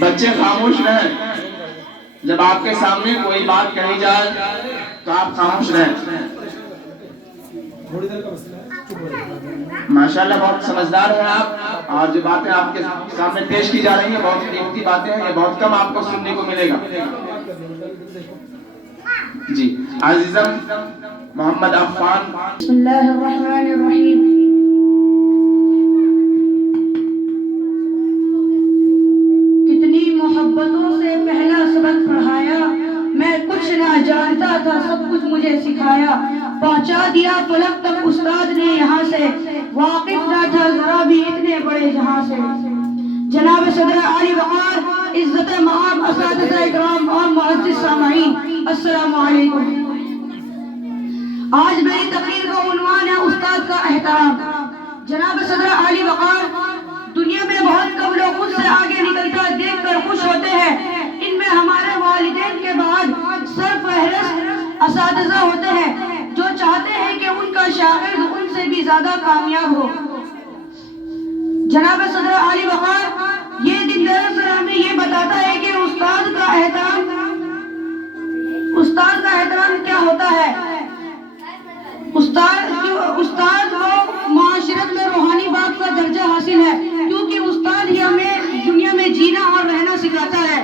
بچے خاموش رہیں، جب آپ کے سامنے کوئی بات کہی جائے تو آپ خاموش رہیں۔ ماشاءاللہ بہت سمجھدار ہیں آپ، اور جو باتیں آپ کے سامنے پیش کی جا رہی ہیں بہت قیمتی باتیں ہیں، یہ بہت کم آپ کو سننے کو ملے گا۔ جی عزیزم محمد عفان۔ بسم اللہ الرحمن الرحیم۔ کتنی محبتوں سے پہلا سبق پڑھایا، میں کچھ نہ جانتا تھا سب کچھ مجھے سکھایا، پہنچا دیا فلک تک استاد نے یہاں سے، واقف نہ تھا ذرا بھی اتنے بڑے جہاں سے۔ جناب صدر عالی وقار، عزت مآب اساتذہ اکرام اور معزز سامعین، السلام علیکم۔ آج میری تقریر کا عنوان ہے استاد کا احترام۔ جناب صدر عالی وقار، دنیا میں بہت کم لوگ خود سے آگے نکلتا دیکھ کر خوش ہوتے ہیں، ان میں ہمارے والدین کے بعد سرفہرست اساتذہ ہوتے ہیں جو چاہتے ہیں کہ ان کا شاگرد ان سے بھی زیادہ کامیاب ہو۔ جناب صدر عالی وقار، یہ دن دراصل ہمیں یہ بتاتا ہے کہ استاد کا احترام کیا ہوتا ہے۔ استاد کو معاشرت میں روحانی باپ کا درجہ حاصل ہے، کیونکہ استاد ہی ہمیں دنیا میں جینا اور رہنا سکھاتا ہے،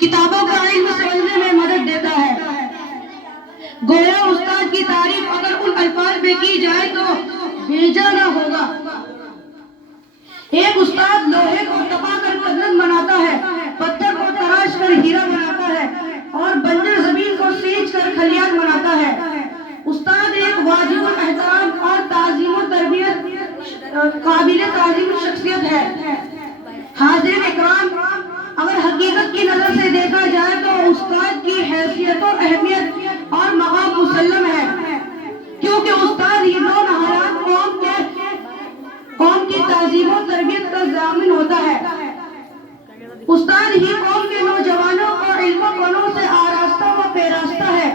کتابوں کا علم سمجھنے میں مدد دیتا ہے۔ گویا استاد کی تعریف اگر ان الفاظ میں کی جائے تو بھیجا نہ ہوگا۔ ایک استاد لوہے کو تپا کر کنگن بناتا ہے، پتھر کو تراش کر ہیرا بناتا ہے اور بنجر زمین کو سینچ کر کھلیان بناتا ہے۔ استاد ایک واجب الاحترام اور تعظیم و تربیت قابل تعظیم شخصیت ہے۔ حاضرین اکرام، اگر حقیقت کی نظر سے دیکھا جائے تو استاد کی حیثیت و اہمیت اور مقام مسلم ہے، کیونکہ استاد ہی دو نہایت قوم کی تعظیم و تربیت کا ضامن ہوتا ہے۔ استاد ہی قوم کے نوجوانوں کو علم و فنوں سے آراستہ و پیراستہ ہے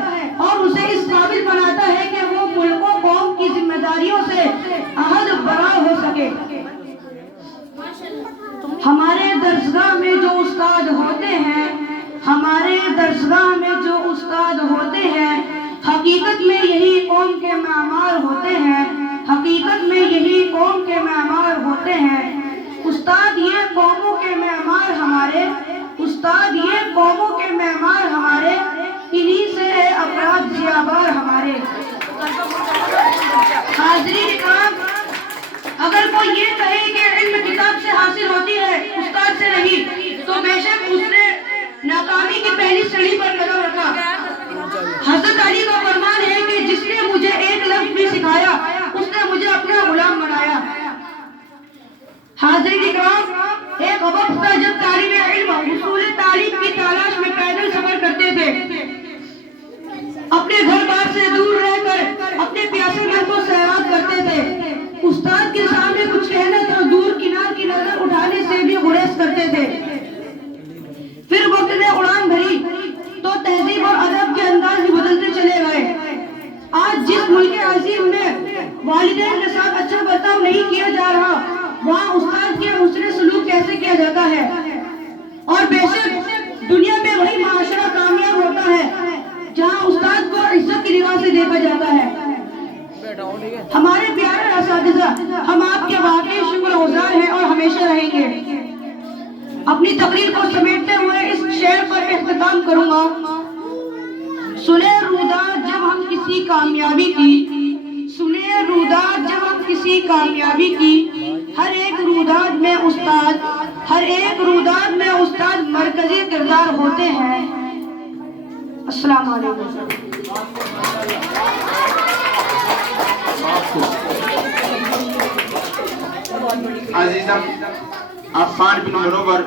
اور اسے اس قابل بناتا ہے کہ وہ ملک و قوم کی ذمہ داریوں سے عہد برا ہو سکے۔ ہمارے درسگاہ میں جو استاد ہوتے ہیں حقیقت میں یہی قوم کے معمار ہوتے ہیں۔ استاد یہ قوموں کے معمار ہمارے، انہی سے ہے افراد ضیابار ہمارے۔ حاضرین اکرام، اگر کوئی یہ کہے کہ علم کتاب سے حاصل ہوتی ہے استاد سے نہیں، تو بے شک اس نے ناکامی کی پہلی سیڑھی پر قدم رکھا۔ حضرت علی کا فرمان ہے کہ جس نے مجھے ایک لفظ بھی سکھایا اس نے مجھے اپنا غلام بنایا۔ حاضرین اکرام، ایک وقت تھا جب طالب علم حصول تعلیم کی تلاش میں پیدل سفر کرتے تھے، اپنے گھر بار سے دور رہ کر اپنے پیاسے من کو سیراب کرتے تھے۔ استاد کے سامنے کچھ کہنا تو دور کنار کی نظر اٹھانے سے بھی گریز کرتے تھے۔ پھر وقت نے اڑان بھری تو تہذیب اور ادب کے انداز بھی بدلتے چلے گئے۔ آج جس ملک عظیم میں والدین کے ساتھ اچھا برتاؤ نہیں کیا جا رہا، وہاں استاد کے حسن سلوک کیسے کیا جاتا ہے؟ اور بے شک دنیا میں وہی معاشرہ کامیاب ہوتا ہے جہاں استاد کو عزت کی نگاہ سے دیکھا جاتا ہے۔ ہمارے پیارے اساتذہ، ہم آپ کے واقعی شکر گزار ہیں اور ہمیشہ رہیں گے۔ اپنی تقریر کو سمیٹتے ہوئے اس شعر پر اختتام کروں گا۔ سنے روداد جب ہم کسی کامیابی کی، ہر ایک روداد میں استاد مرکزی کردار ہوتے ہیں۔ السلام علیکم۔ عزیزم عفان بن منور